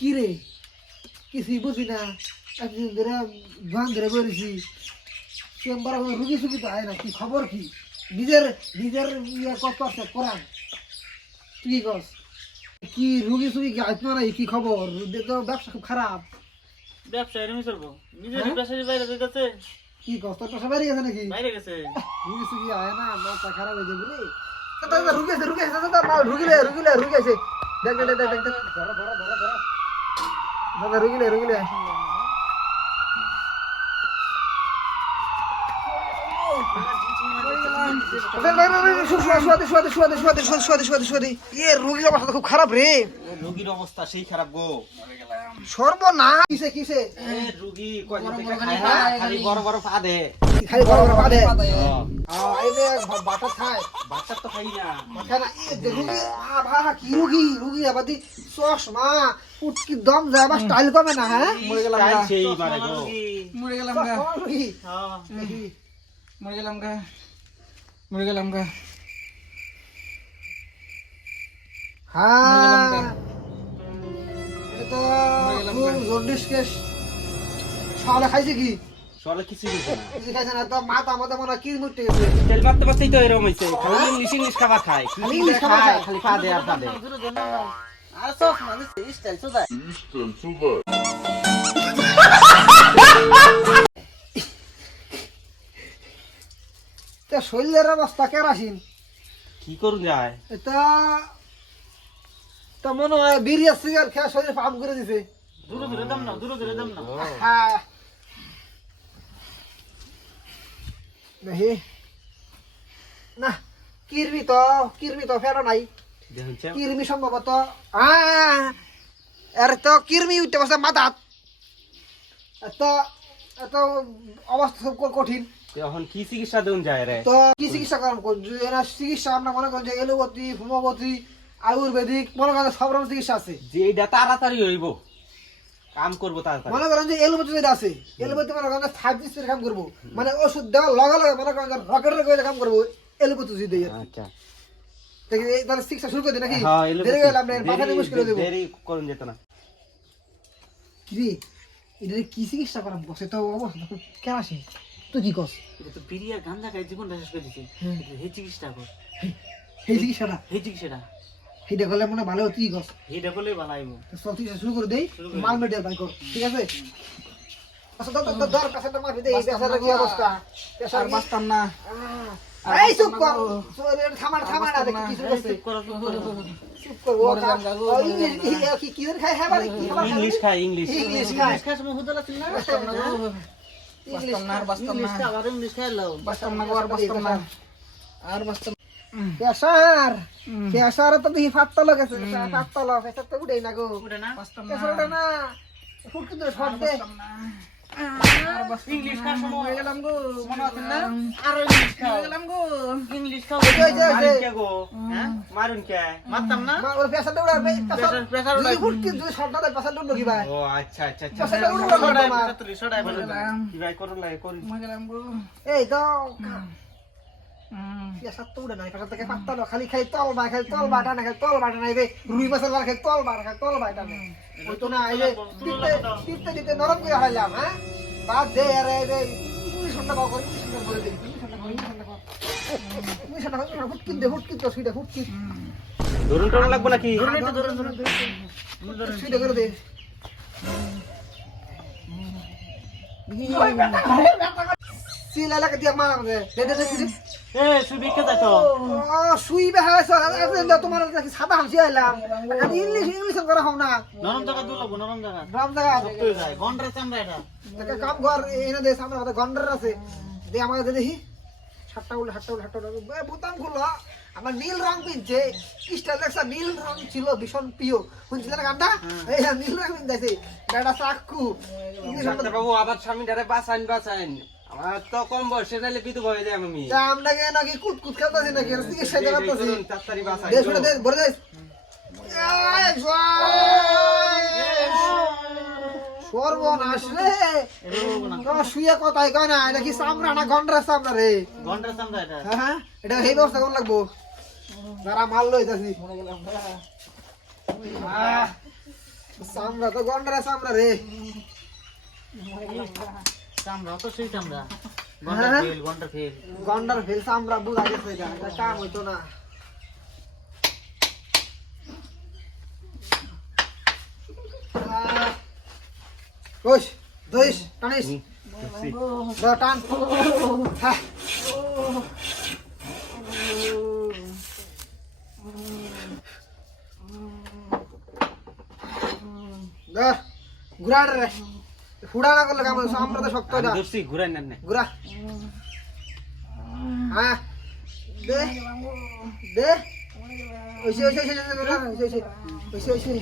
কি রে কিছুই বুঝি না একদিন ধরে গান ধরে বেরিয়েছি চেম্বার রুগী সুগি তো আয় না কি খবর কি নিজের নিজের ইয়ে কত আছে করান তুই কস কি রুগী সুগি কি আসবে না কি খবর তো ব্যবসা খুব খারাপ ব্যবসা এরকমই চলবো নিজের ব্যবসায়ী বাইরে গেছে কি কস তোর পেশা বাইরে গেছে নাকি বাইরে গেছে রুগী সুগি আয় না মাথা খারাপ হয়ে যাবে রে রুগী আছে দাদা রুগী আছে দেখ দেখ দেখ দেখ ধরো ধরো ধরো ধরো দাদা রুগী খুব খারাপ রে রোগীর অবস্থা সেই খারাপ গো সর্বনাশ কিসে রোগী কয়দিন থেকে খায় না খালি বড় বড় পা দে খালি বড় বড় পা দে এই যে বাটা খায় বাচ্চা তো খাই না মাথা না এই যে রুগী ভাবা কি রুগী আবাদি চশমা উটকি দম যায় বা স্টাইল কমে না হ্যাঁ মরে গেলাম গা সেই মারে গো মরে গেলাম গা মরে গেলাম গা মরে গেলাম গা হ্যাঁ এটা জন্ডিস কেস শালা খাইছে কি সরে কিছু দিছে না কিছু খাইছে না তো মাথা মনে কি মুটে গেছে তেল মারতে মারতেই তো এরকম হইছে খালি ইংলিশ খাবার খায় খালি ইংলিশ খাবার খায় খায়। খালি পা দে আর পা দে আর সব মানে স্টাইল সুদা তা শরীরের অবস্থা কেরাসিন কি করুন যায় এটা তা মনে হয় বিরিয়ার সিগার খেয়ে শরীর পাম্প করে দিছে দূরে দাম না হ্যাঁ দেখি না কিরমি তো ফেরো নাই দেখুন কিরমি সম্ভবত এর তো কিরমি উঠতে বসে মাথাত এত এত অবস্থা খুব কঠিন এখন কি চিকিৎসা দেন যায় রে তো কি চিকিৎসা করাম চিকিৎসা আমরা মনে করেন যে এলোপতি হোমিওপ্যাথি আয়ুর্বেদিক মনে করেন সব রকম চিকিৎসা আছে যে এটা তাড়াতাড়ি হইব কাম করব তাড়াতাড়ি মনে করেন যে এলোপতি যেটা আছে এলোপতি মনে করেন 5 দিনের কাম করবো মানে ওষুধ দেওয়ার লগে মনে করেন রকেটের করে কাম করবো এলোপতি যদি দেয় আচ্ছা দেখি তাহলে চিকিৎসা শুরু করে দিই নাকি হ্যাঁ দেরি গেলে আপনার পাঠাতে মুশকিল হয়ে যাবো দেরি করুন যেত না কি রে এটা কি চিকিৎসা করাম বসে তো অবস্থা কেন আসে তুই কি কস এটা তো বিরিয়ার গাঞ্জা খাই জীবনটা শেষ করে দিছে এই চিকিৎসা কর এই চিকিৎসাটা এই চিকিৎসাটা সেইটা করলে মনে ভালো তুই কস এইটা করলেই ভালো আইবো সব চিকিৎসা শুরু করে দেই মাল মেডিকেল বাই কর ঠিক আছে আচ্ছা দর পেশেন্টটা মারবি দে এই পেশেন্টের কি অবস্থা আর পেশেন্ট বাঁচতাম না এই চুপ কর থামা না দেখি কিছু করছে চুপ কর ও ইংলিশ কি খায় হ্যাঁ বারে কি খাবার ইংলিশ খায় ইংলিশ খায় খাস মো হুদলা তিন না বাঁচতাম না আর বাঁচতাম না ইংলিশ কা আবার ইংলিশ খাইলাও বাঁচতাম না আর বাঁচতাম না আর বাঁচতাম পেশার তো দেখি ফাটতা লাগেছে ফাটতা লাগ পেশার তো উঠেই না গো উঠে না বাঁচতাম না পেশার ওঠে না ফুট কিন্তু শর্ট দে ইংলিশ খাস মো হয়ে গেলাম গো মনে আছে না আর ইংলিশ খাও হয়ে গেলাম গো ইংলিশ খাও মারুন কে গো হ্যাঁ মারুন কে মারতাম না মা ওর পেশারটা উড়াবে প্রেসার যদি ফুট কিন্তু শর্ট না দেয় পেশারটা উঠলো কি ভাই ও আচ্ছা আচ্ছা আচ্ছা পেশারটা উড়লো না সদাই বলে কি ভাই করুন লাগে করুন মরে গেলাম গো এই তো পেশার তো উড়ে না পেশার থেকে ফাটতা না খালি তল বাটা না তল বাটা না এই যে রুই মাছের লাল তল বাটা না ওই তো না এই যে দিতে নরম করে হারাইলাম হ্যাঁ বাদ দে আরে এই যে ইংলিশ শব্দ বাও করে ইংলিশ শব্দ বলে দে ইংলিশ শব্দ হুটকিন তো সুইটা হুটকিন ধরুন টরুন লাগবে নাকি ধরুন সুইটা করে দে সিল এলাকা দিয়ে মারাম দে দে এ সুবিকে যাইতো সুই বেহাইছ তোমার সাদা হামসি আইলাম ইংলিশ করে হও না নরম জায়গা দুলবো নরম জায়গা রাম জায়গা তুই যাই গন্ডরে চামড়া এটা একটা কাম কর এনে দে সামনে আমাদের গন্ডার আছে দে আমাকে দে দেখি হাটটা বোতাম খুলো আমার নীল রং পিনছে স্টাইল দেখছা নীল রং ছিল ভীষণ প্রিয় শুনছিল না গানটা এই নীল রং পিনছে বেটা চাকু ডাক্তার বাবু আবার স্বামীটারে বাঁচান আমার তো কম বয়সে নাইলে বিধু হয়ে যায় আমি আপনাকে নাকি কুতকুত খেলতেছি নাকি চিকিৎসা করতেছি তাড়াতাড়ি বাঁচাই দে শুনে দে বলে দে সর্বনাশ রে শুয়ে কথাই কয় না এটা কি চামড়া না গন্ডার চামড়া রে গন্ডরে চামড়া এটা হ্যাঁ এটা সেই ব্যবস্থা কোন লাগবো যারা মাল লই যাচ্ছি চামড়া তো গন্ডারে চামড়া রে। চামড়া তো সেই চামড়া হ্যাঁ? গন্ডার ফেল গন্ডার ফেল চামড়া বুঝা গেছে এটা, এটা কাম হইতো না। কইস দইস টানিস দাও টান হ্যাঁ দাও ঘুরা রে ফুড়া না করলে কাম হইছে আমরা তো শক্ত আমি এটা ধরছি ঘুরাই নেন না ঘুরা হ্যাঁ দে দে ওইসে ওইসে ওইসে ওইসে ওইসে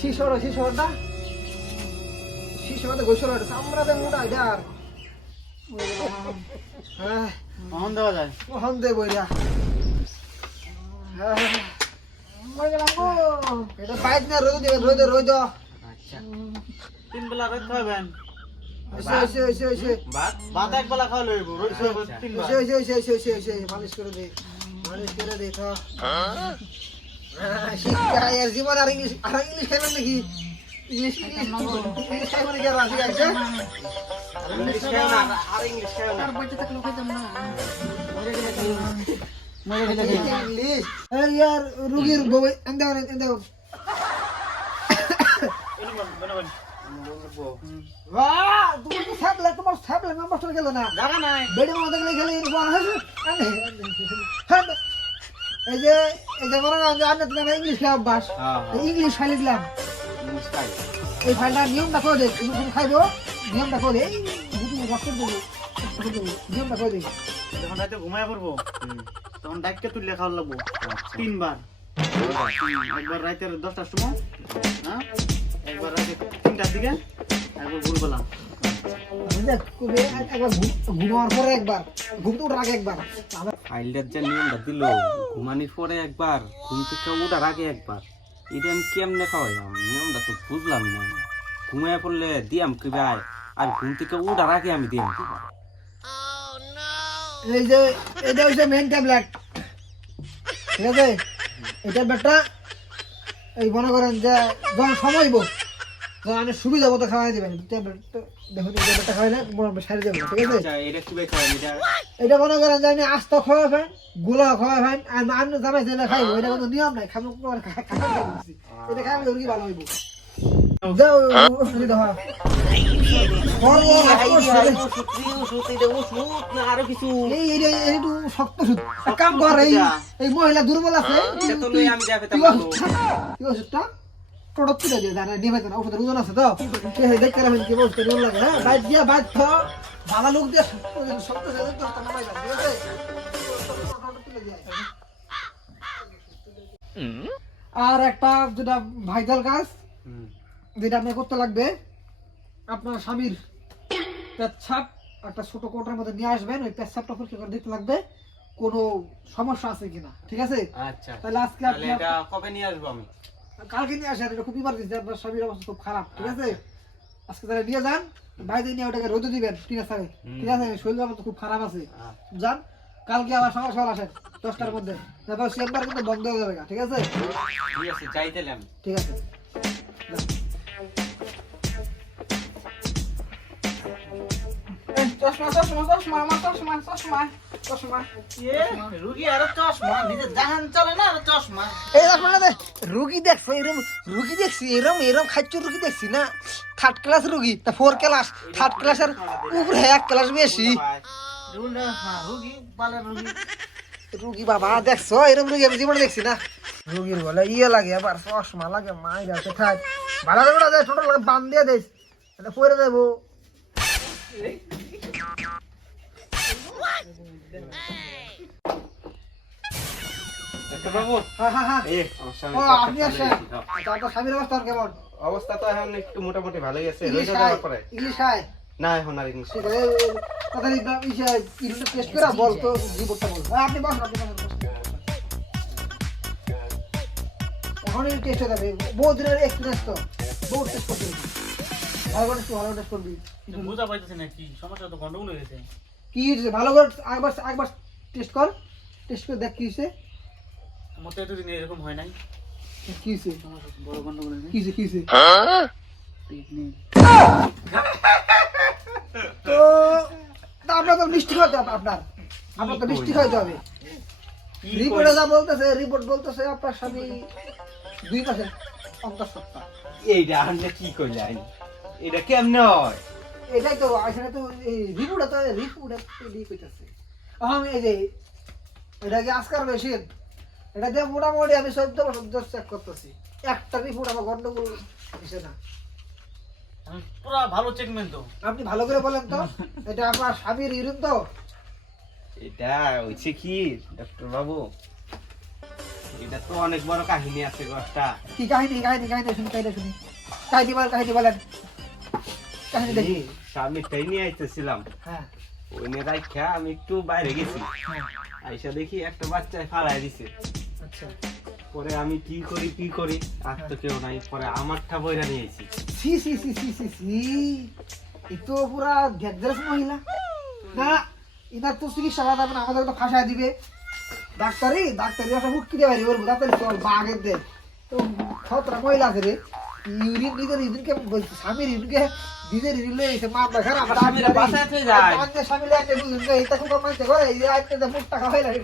শিশোরা শিশোরটা শিশোরটা গোসরটা সামরাতে মোটা এটা হ্যাঁ কখন দেওয়া যায় কখন দে বইরা হ্যাঁ মরে গেলাম গো এটা বাইক না রোদ দিবেন রোদ আচ্ছা তিন বেলা রোজ খাবেন ওইসে ওইসে ওইসে ওইসে ভাত ভাত এক বেলা খাওয়া লইব রোজ খাবো তিন ওইসে ওইসে ওইসে ওইসে ওইসে ওইসে মালিশ করে দে তো শিক্ষা আর জীবন আর ইংলিশ খাইবেন নাকি ইংলিশ খাইবেন নাকি আর আসি আছে ইংলিশ খাও না আর ইংলিশ খাও না ইংলিশ এই ইয়ার রুগীর বউ এন্দাও বাহ তোমার সাবলে নাম্বার চলে গেল না জায়গা নাই বেডে মধ্যে গেলে গেলে বল হইছে এই যে মনে না জানেন তুমি ইংলিশ খাও বাস হ্যাঁ ইংলিশ ফাইল দিলাম ইংলিশ খাই এই ফাইলটা নিয়মটা করে দে তুমি খাইবো নিয়মটা করে দে এই দুটো রক্ত দেবো নিয়মটা করে দে যখন রাতে ঘুমায় পড়বো তখন ডাইকে তুললে খাওয়া লাগবো তিনবার একবার রাতের 10টার সময় হ্যাঁ একবার রাতে 3টার দিকে একবার ভোরবেলা দেখ কবে একবার ঘুমানোর পরে একবার ঘুম তো ওঠার আগে একবার ফাইলটার যে নিয়মটা দিল ঘুমানির পরে একবার ঘুম থেকে ওঠার আগে একবার এটা আমি কেমনে খাওয়াই নিয়মটা তো বুঝলাম না ঘুমায় পড়লে দিয়াম কি ভাই আর ঘুম থেকে ওঠার আগে আমি দিয়াম কি ভাই এই যে এটা হচ্ছে মেইন ট্যাবলেট ঠিক আছে এই ট্যাবলেটটা এই মনে করেন যে যখন সময় যখন আমি সুবিধা মতো খাওয়াই দেবেন ট্যাবলেট দেখুন এই ট্যাবলেটটা খাওয়াইলে সারি দেবেন ঠিক আছে আচ্ছা এটা কি ভাই খাওয়াই এটা এটা মনে করেন যে আমি আস্ত খাওয়া ফেন গোলা খাওয়া ফেন আর আমি জামাই দেবে খাইবো এটা কোনো নিয়ম নাই খাবো এটা খাই আমি ভালো হইব যাও অসুবিধা হয় আরো কিছু এইটু শক্ত সুদ কাম কর এই মহিলা দুর্বল আছে কি ওষুধটা প্রোডাক্ট তুলে দিয়ে জানা নিয়ে না ওষুধের ওজন আছে তো দেখতে রাখবেন কি বলতে নিয়ম লাগে হ্যাঁ বাইক দিয়ে বাইক ভালো লোক দিয়ে শক্ত ঠিক আছে আর একটা যেটা ভাইটাল কাজ যেটা আপনার করতে লাগবে আপনার স্বামীর পেচ্ছাপ একটা ছোট কোটার মধ্যে নিয়ে আসবেন ওই পেচ্ছাপটা পরীক্ষা করে দেখতে লাগবে কোনো সমস্যা আছে কিনা ঠিক আছে আচ্ছা তাহলে আজকে আপনি এটা কবে নিয়ে আসবো আমি কালকে নিয়ে আসেন এটা খুব ইমার্জেন্সি আপনার স্বামীর অবস্থা খুব খারাপ ঠিক আছে আজকে তাহলে নিয়ে যান বাইরে নিয়ে ওটাকে রোদে দিবেন ঠিক আছে ঠিক আছে শরীর অবস্থা খুব খারাপ আছে যান কালকে আবার সকাল সকাল আসেন 10টার মধ্যে তারপর চেম্বার কিন্তু বন্ধ হয়ে যাবে ঠিক আছে ঠিক আছে যাই তাহলে আমি ঠিক আছে রুগী আর চশমা নিজে জাহান চলে না আর চশমা এই আপনাদের রুগী দেখছো এরম রুগী দেখছি এরম খাচ্ছ রুগী দেখছি না 3rd ক্লাস রুগী তা 4 ক্লাস 3rd ক্লাসের উপরে 1 ক্লাস বেশি রুগী বালের রুগী রুগী বাবা দেখছো এরম রুগী আমি জীবনে দেখছি না রুগীর বলে ইয়ে লাগে আবার চশমা লাগে মাই যাচ্ছে খাই ভালো করে না যায় ছোট লাগে বান দিয়ে দেস এটা পরে দেবো বাবু হ্যাঁ হ্যাঁ হ্যাঁ এই আমার স্বামী ও আপনি আসেন তারপর স্বামীর অবস্থা কেমন অবস্থা তো এখন একটু মোটামুটি ভালোই আছে ইংলিশ রোজা খায় দেওয়ার পরে ইংলিশ খায় না এখন আর ইংলিশ ঠিক আছে কথা ইংলিশ টেস্ট করে বল তো রিপোর্টটা বল আপনি বসুন এখন এই টেস্ট হয়ে যাবে বহু দিনের এক্সপিরিয়েন্স তো বহু টেস্ট করতে ভালো টেস্ট করবি বুঝা পাইতেছে না কি সমস্যা তো গন্ডগোল হয়ে গেছে কি হয়েছে ভালো করে একবার টেস্ট করে দেখ কি হয়েছে আমার তো এতদিন এরকম হয় নাই কি হইছে বড় গন্ডগোল হয়েছে। কি হইছে কি হইছে Pregnant। তো তা আপনার তো মিষ্টি খাইতে হবে আপনার তো মিষ্টি খাইতে হবে রিপোর্টে যা বলতেছে রিপোর্ট বলতেছে আপনার স্বামী 2 মাসে 50 সপ্তাহ এইটা আনলে কি কইলেন এটা কেমনে হয় এটাই তো আসলে তো এই রিপোর্টে দিয়ে কইতাছে আমি এই যে এটা কি আজকাল মেশিন এটা দিয়ে মোটামুটি আমি 14 বছর ধরে চেক করতেছি একটা রিপোর্ট আমার গন্ডগোল দিছে না আমি পুরা ভালো চেকমেন্ট তো। আপনি ভালো করে বলেন তো এটা আপনার স্বামীর ইউরিন তো এটা হইছে কি ডক্টর বাবু এটা তো অনেক বড় কাহিনী আছে গছটা কি কাহিনী শুনি কাহিনী বলেন কাহিনী দেখি স্বামীটাই নিয়ে আইতেছিলাম হ্যাঁ ওই নিয়ে রাখা আমি একটু বাইরে গেছি আইসা দেখি একটা বাচ্চায় ফালাই দিছে আচ্ছা পরে আমি কি করি আর তো কেউ নাই পরে আমারটা বইরা নিয়ে আইছি সি এ তো পুরা ডেঞ্জারাস মহিলা না ইনার তো চিকিৎসা করা যাবে না আমাদের তো ফাঁসায় দিবে ডাক্তারি আসা মুখ কিনে বাইরে বলবো ডাক্তারি চল বাঘের দে তো খতরা মহিলা আছে রে ইউরিন নিজের ইউরিনকে বলছে স্বামীর ইউরিনকে নিজের ইউরিন লয়ে এসে মাপ দেখা আমার স্বামীরে বাসায় থুই যায়। স্বামী লাগে বুঝুন এটা খুব কমাইতে করে এই যে আজকে মুখ টাকা হয়ে লাগে